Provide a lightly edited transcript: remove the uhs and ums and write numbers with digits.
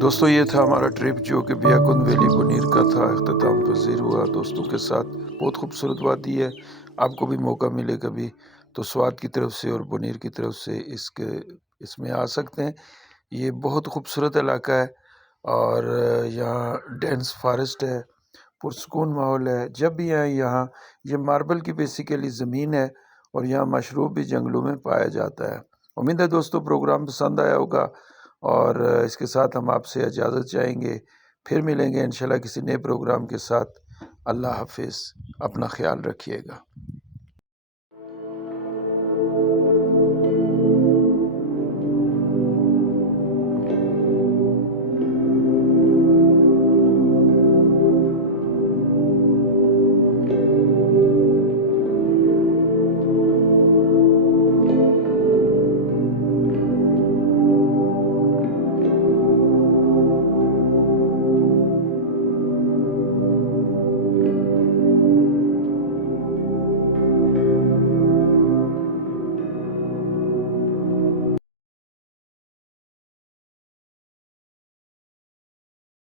दोस्तों ये था हमारा ट्रिप जो कि बियाकुंद वैली बुनीर का था, अख्ताम पज़ीर हुआ दोस्तों के साथ। बहुत खूबसूरत वादी है। आपको भी मौका मिले कभी तो स्वात की तरफ से और बुनीर की तरफ से इसमें आ सकते हैं। ये बहुत खूबसूरत इलाका है और यहाँ डेंस फॉरेस्ट है, पुरसकून माहौल है। जब भी आए यहाँ, ये मार्बल की बेसिकली ज़मीन है और यहाँ मशरूब भी जंगलों में पाया जाता है। उम्मीद है दोस्तों प्रोग्राम पसंद आया होगा और इसके साथ हम आपसे इजाज़त चाहेंगे। फिर मिलेंगे इंशाल्लाह किसी नए प्रोग्राम के साथ। अल्लाह हाफिज़, अपना ख्याल रखिएगा।